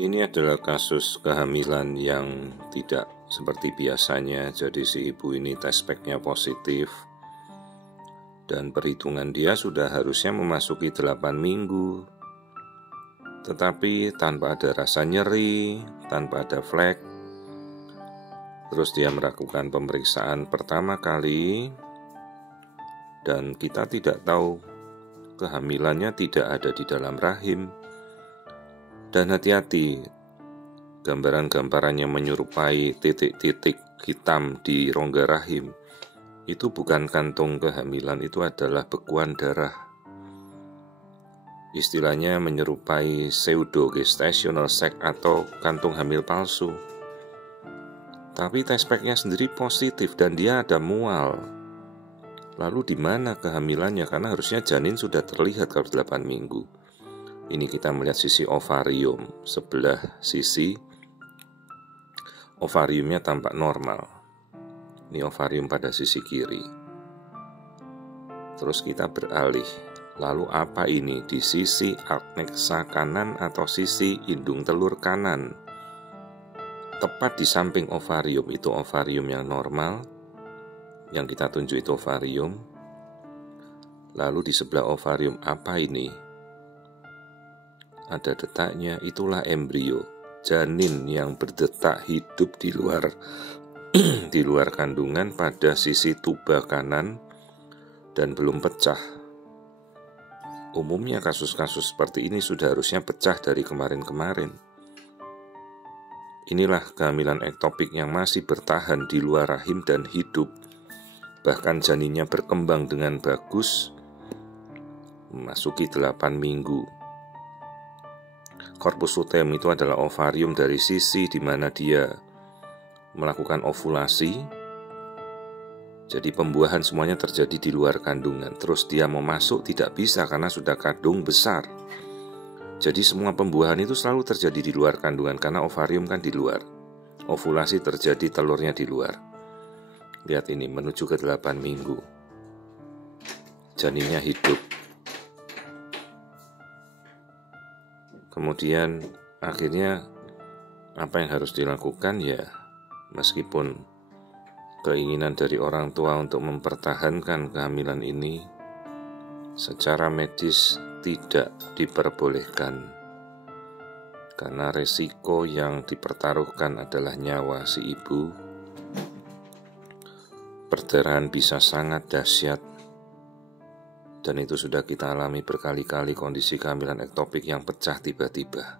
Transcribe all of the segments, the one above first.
Ini adalah kasus kehamilan yang tidak seperti biasanya. Jadi si ibu ini tes packnya positif dan perhitungan dia sudah harusnya memasuki 8 minggu. Tetapi tanpa ada rasa nyeri, tanpa ada flek. Terus dia melakukan pemeriksaan pertama kali dan kita tidak tahu kehamilannya tidak ada di dalam rahim. Dan hati-hati, gambaran-gambarannya menyerupai titik-titik hitam di rongga rahim. Itu bukan kantung kehamilan, itu adalah bekuan darah. Istilahnya menyerupai pseudo-gestational sac atau kantung hamil palsu. Tapi test packnya sendiri positif dan dia ada mual. Lalu di mana kehamilannya? Karena harusnya janin sudah terlihat kalau 8 minggu. Ini kita melihat sisi ovarium, sebelah sisi ovariumnya tampak normal. Ini ovarium pada sisi kiri. Terus kita beralih, lalu apa ini di sisi adnexa kanan atau sisi indung telur kanan? Tepat di samping ovarium, itu ovarium yang normal, yang kita tunjuk itu ovarium. Lalu di sebelah ovarium apa ini? Ada detaknya, itulah embrio, janin yang berdetak hidup di luar di luar kandungan pada sisi tuba kanan dan belum pecah. Umumnya kasus-kasus seperti ini sudah harusnya pecah dari kemarin-kemarin. Inilah kehamilan ektopik yang masih bertahan di luar rahim dan hidup. Bahkan janinnya berkembang dengan bagus, memasuki 8 minggu. Corpus luteum itu adalah ovarium dari sisi di mana dia melakukan ovulasi. Jadi pembuahan semuanya terjadi di luar kandungan. Terus dia mau masuk tidak bisa karena sudah kandung besar. Jadi semua pembuahan itu selalu terjadi di luar kandungan karena ovarium kan di luar. Ovulasi terjadi, telurnya di luar. Lihat ini menuju ke 8 minggu. Janinnya hidup. Kemudian akhirnya apa yang harus dilakukan ya, meskipun keinginan dari orang tua untuk mempertahankan kehamilan ini, secara medis tidak diperbolehkan. Karena resiko yang dipertaruhkan adalah nyawa si ibu. Perdarahan bisa sangat dahsyat. Dan itu sudah kita alami berkali-kali kondisi kehamilan ektopik yang pecah tiba-tiba.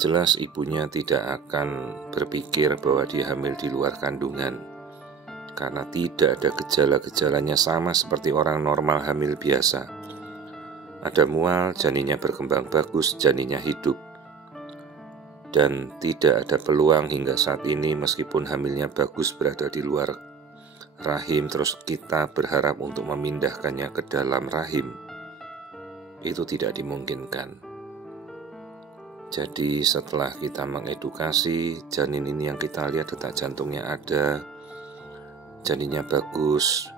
Jelas ibunya tidak akan berpikir bahwa dia hamil di luar kandungan. Karena tidak ada gejala-gejalanya sama seperti orang normal hamil biasa. Ada mual, janinnya berkembang bagus, janinnya hidup. Dan tidak ada peluang hingga saat ini meskipun hamilnya bagus berada di luar rahim, terus kita berharap untuk memindahkannya ke dalam rahim. Itu tidak dimungkinkan. Jadi setelah kita mengedukasi, janin ini yang kita lihat detak jantungnya ada, janinnya bagus.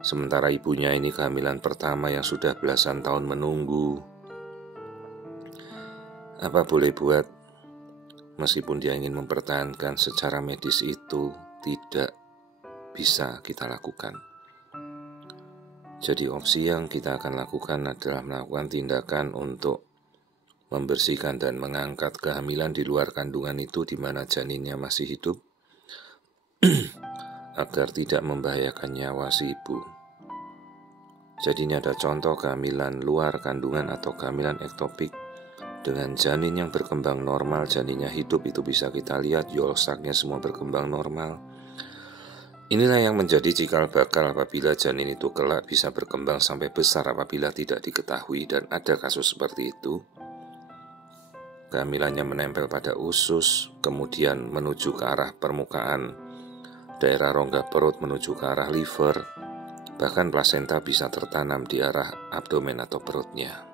Sementara ibunya ini kehamilan pertama yang sudah belasan tahun menunggu. Apa boleh buat? Meskipun dia ingin mempertahankan secara medis itu tidak bisa kita lakukan. Jadi opsi yang kita akan lakukan adalah melakukan tindakan untuk membersihkan dan mengangkat kehamilan di luar kandungan itu di mana janinnya masih hidup agar tidak membahayakan nyawa si ibu. Jadi ini ada contoh kehamilan luar kandungan atau kehamilan ektopik dengan janin yang berkembang normal, janinnya hidup, itu bisa kita lihat yolsaknya semua berkembang normal. Inilah yang menjadi cikal bakal apabila janin itu kelak bisa berkembang sampai besar apabila tidak diketahui, dan ada kasus seperti itu. Kehamilannya menempel pada usus, kemudian menuju ke arah permukaan daerah rongga perut menuju ke arah liver, bahkan plasenta bisa tertanam di arah abdomen atau perutnya.